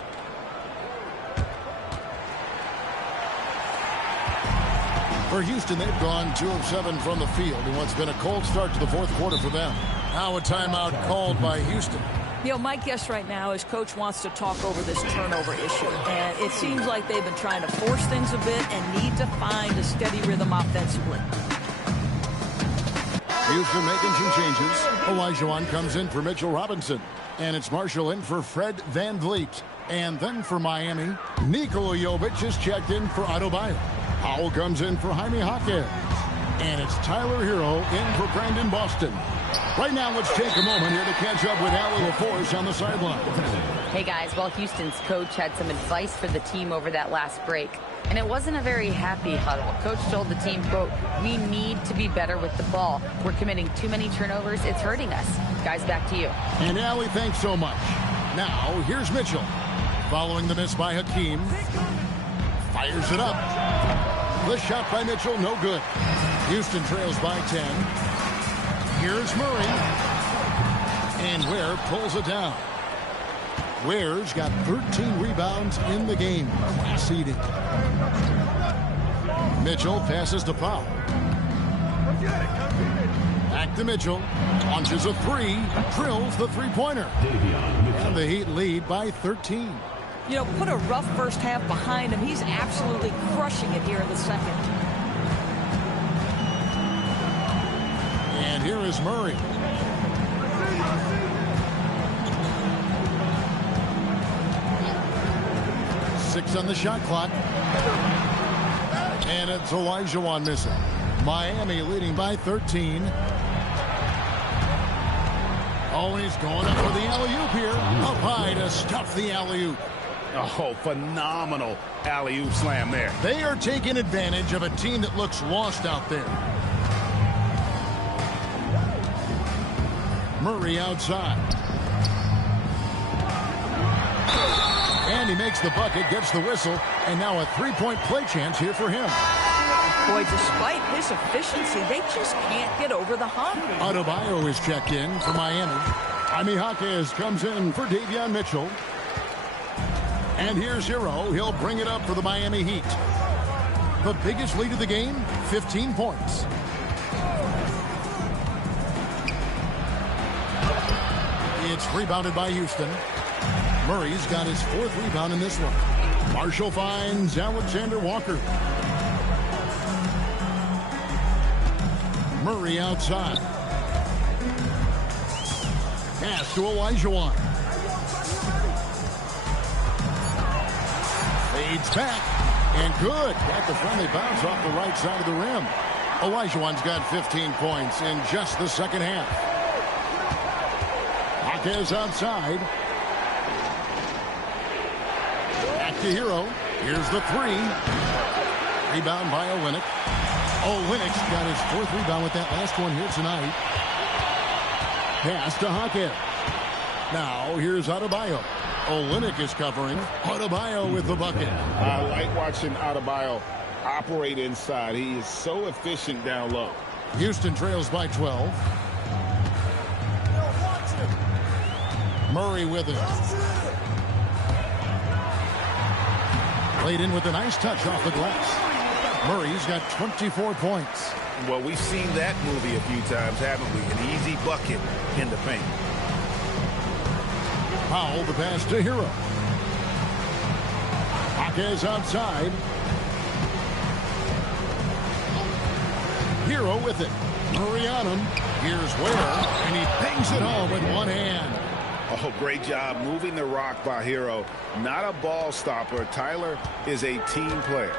For Houston, they've gone 2 of 7 from the field in what's been a cold start to the fourth quarter for them. Now a timeout called by Houston. You know, my guess right now is Coach wants to talk over this turnover issue. And it seems like they've been trying to force things a bit and need to find a steady rhythm offensively. Houston making some changes. Olajuwon comes in for Mitchell Robinson. And it's Marshall in for Fred Van Vliet. And then for Miami, Nikola Jovic is checked in for Adebayo. Powell comes in for Jaime Jaquez. And it's Tyler Hero in for Brandon Boston. Right now, let's take a moment here to catch up with Allie LaForce on the sideline. Hey, guys. Well, Houston's coach had some advice for the team over that last break. And it wasn't a very happy huddle. Coach told the team, quote, "We need to be better with the ball. We're committing too many turnovers. It's hurting us." Guys, back to you. And Allie, thanks so much. Now, here's Mitchell. Following the miss by Hakeem. Fires it up. The shot by Mitchell, no good. Houston trails by 10. Here's Murray. And Ware pulls it down. Ware's got 13 rebounds in the game. Class seeding. Mitchell passes to Powell. Back to Mitchell. Launches a 3. Drills the three-pointer. And the Heat lead by 13. You know, put a rough first half behind him. He's absolutely crushing it here in the second. And here is Murray. Six on the shot clock. And it's Olajuwon missing. Miami leading by 13. Oh, he's going up for the alley-oop here. Up high to stuff the alley-oop. Oh, phenomenal alley-oop slam there. They are taking advantage of a team that looks lost out there. Murray outside. And he makes the bucket, gets the whistle, and now a three-point play chance here for him. Boy, despite his efficiency, they just can't get over the hump. Adebayo is checked in for Miami. Jaime Jaquez comes in for Davion Mitchell. And here's Hero. He'll bring it up for the Miami Heat. The biggest lead of the game, 15 points. It's rebounded by Houston. Murray's got his 4th rebound in this one. Marshall finds Alexander Walker. Murray outside. Pass to Olajuwon. Fades back. And good. Got the friendly bounce off the right side of the rim. Olajuwon's got 15 points in just the second half. Hakeem outside. Back to Hero. Here's the three. Rebound by Olenek. Olenek's got his fourth rebound with that last one here tonight. Pass to Hakeem. Now here's Adebayo. Olenek is covering. Adebayo with the bucket. I like watching Adebayo operate inside. He is so efficient down low. Houston trails by 12. Murray with it. Played in with a nice touch off the glass. Murray's got 24 points. Well, we've seen that movie a few times, haven't we? An easy bucket in the paint. Powell the pass to Hero. Hakeem's outside. Hero with it. Murray on him. Here's Ware, and he bangs it home with one hand. Oh, great job moving the rock by Hero. Not a ball stopper. Tyler is a team player.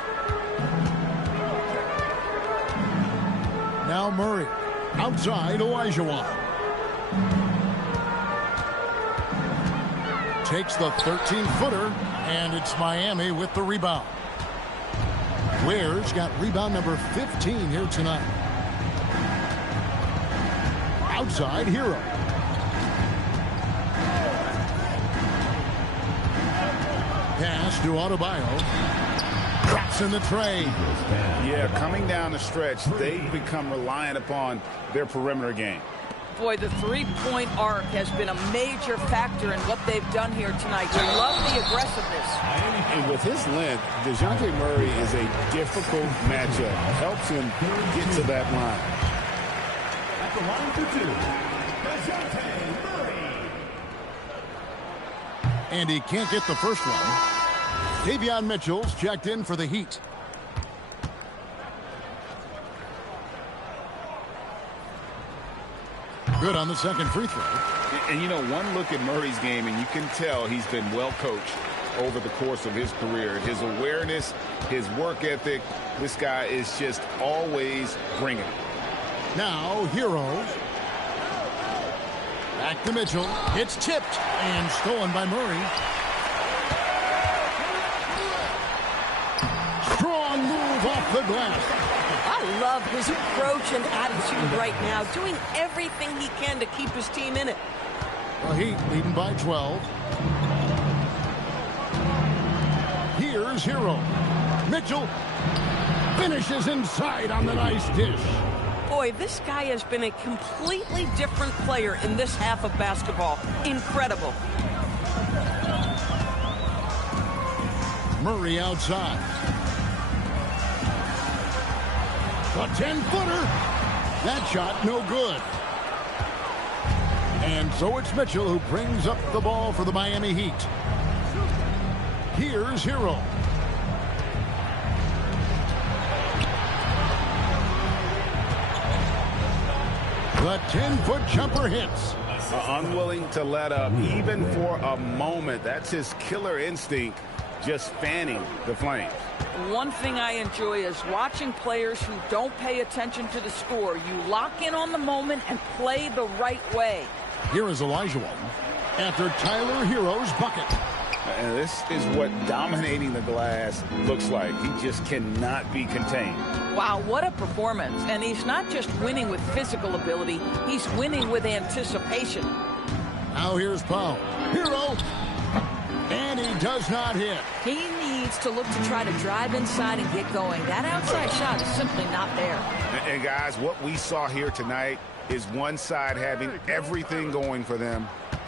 Now Murray. Outside Olajuwon. Takes the 13-footer, and it's Miami with the rebound. Ware's got rebound number 15 here tonight. Outside Hero. Pass to Adebayo. Drops in the tray. Yeah, coming down the stretch, they've become reliant upon their perimeter game. Boy, the three-point arc has been a major factor in what they've done here tonight. We love the aggressiveness. And with his length, DeJounte Murray is a difficult matchup. Helps him get to that line. At the line for two, DeJounte Murray. And he can't get the first one. Davion Mitchell's checked in for the Heat. Good on the second free throw. And you know, one look at Murray's game, and you can tell he's been well coached over the course of his career. His awareness, his work ethic, this guy is just always bringing it. Now, Hero. Back to Mitchell. It's tipped and stolen by Murray. Strong move off the glass. I love his approach and attitude right now, doing everything he can to keep his team in it. The Heat leading by 12. Here's Hero. Mitchell finishes inside on the nice dish. Boy, this guy has been a completely different player in this half of basketball. Incredible. Murray outside. A 10-footer. That shot no good. And so it's Mitchell who brings up the ball for the Miami Heat. Here's Hero. The 10-foot jumper hits. Unwilling to let up even for a moment. That's his killer instinct, just fanning the flames. One thing I enjoy is watching players who don't pay attention to the score. You lock in on the moment and play the right way. Here is Olajuwon after Tyler Hero's bucket. And this is what dominating the glass looks like. He just cannot be contained. Wow, what a performance. And he's not just winning with physical ability, he's winning with anticipation. Now here's Powell. Hero. And he does not hit. He needs to look to try to drive inside and get going. That outside shot is simply not there. And guys, what we saw here tonight is one side having everything going for them.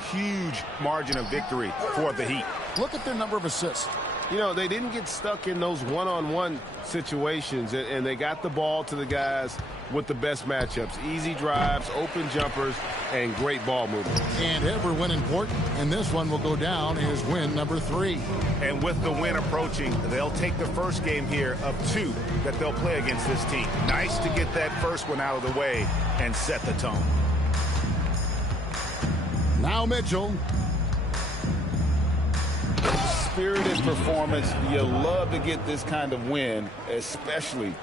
Huge margin of victory for the Heat. Look at their number of assists. You know, they didn't get stuck in those one-on-one situations, and they got the ball to the guys with the best matchups. Easy drives, open jumpers, and great ball movement. And every win important, and this one will go down as win number 3. And with the win approaching, they'll take the first game here of 2 that they'll play against this team. Nice to get that first one out of the way and set the tone. Now Mitchell. Spirited performance. You love to get this kind of win, especially.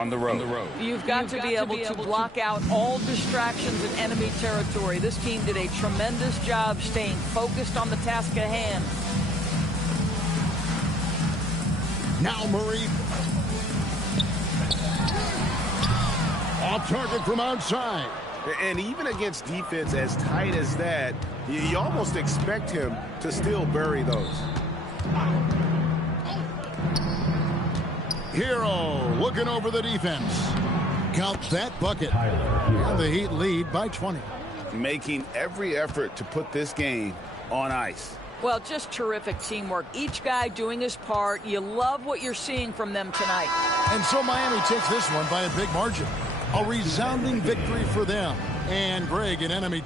On the road. You've got to be able to block out all distractions in enemy territory. This team did a tremendous job staying focused on the task at hand. Now Murray. Off target from outside. And even against defense as tight as that, you almost expect him to still bury those. Hero looking over the defense. Count that bucket. And the Heat lead by 20. Making every effort to put this game on ice. Well, just terrific teamwork. Each guy doing his part. You love what you're seeing from them tonight. And so Miami takes this one by a big margin. A resounding victory for them. And Greg, an enemy.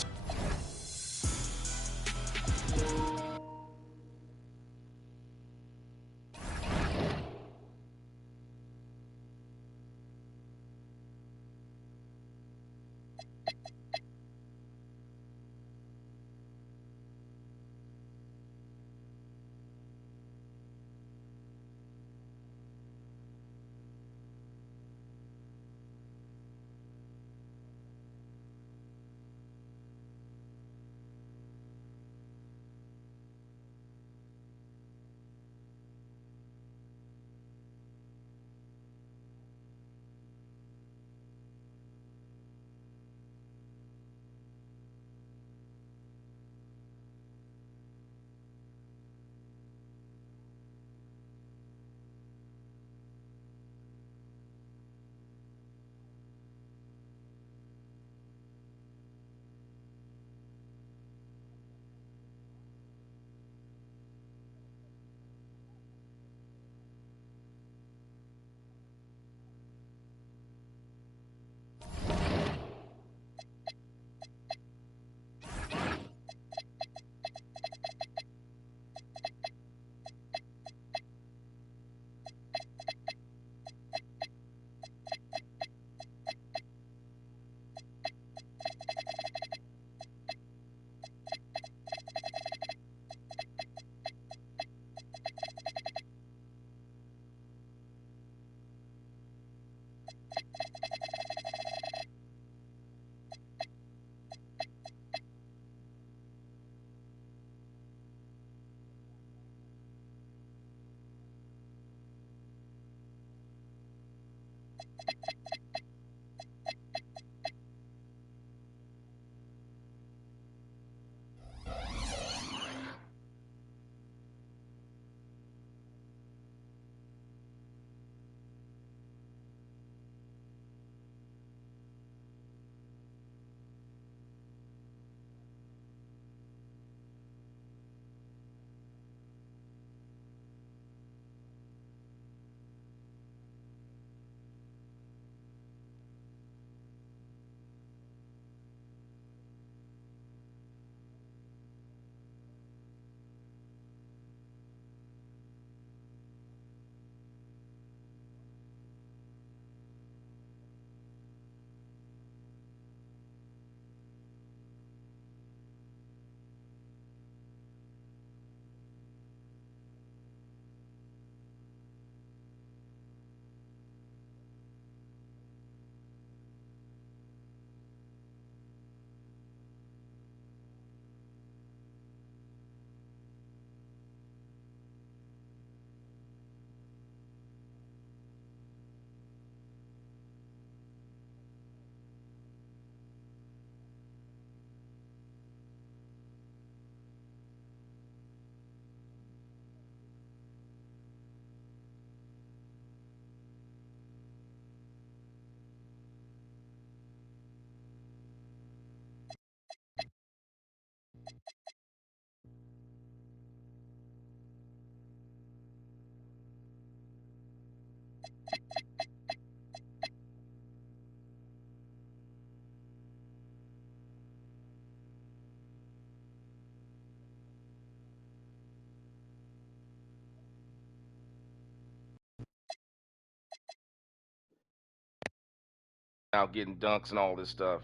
now getting dunks and all this stuff.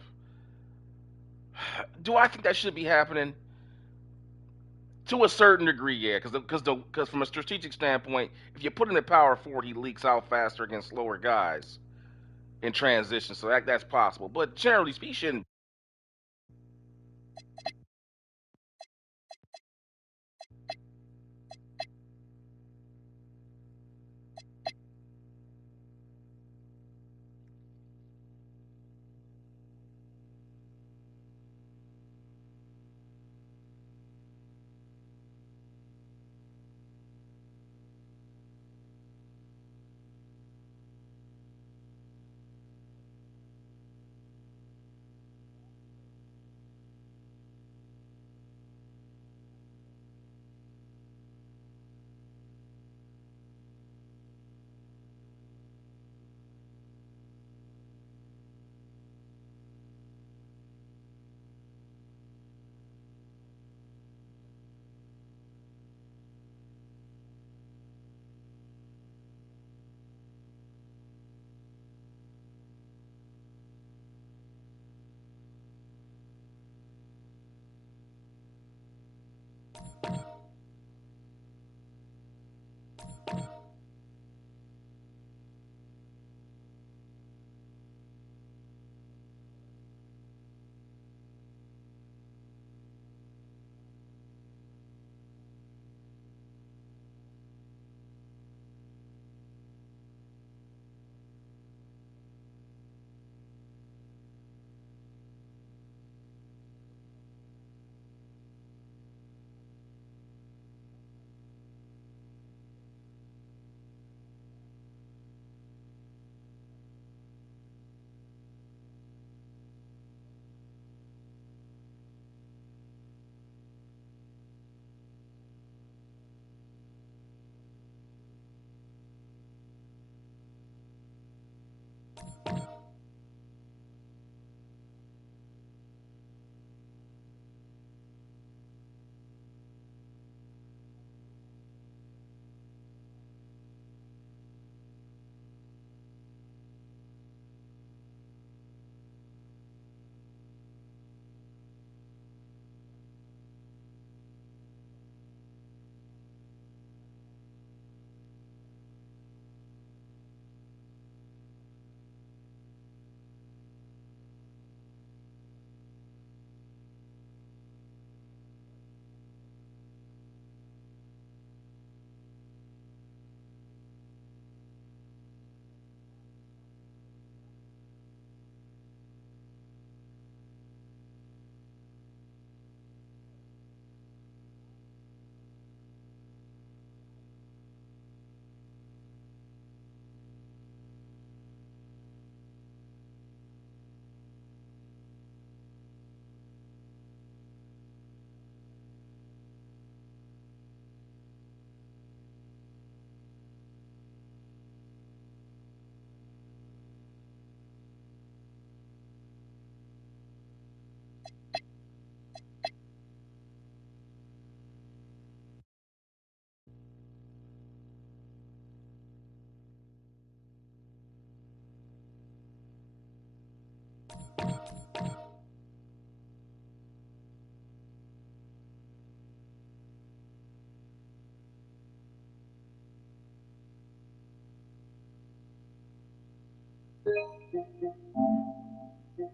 Do I think that should be happening? To a certain degree, yeah, because from a strategic standpoint, if you put him at power forward, he leaks out faster against slower guys in transition, so that's possible. But generally speaking, he shouldn't.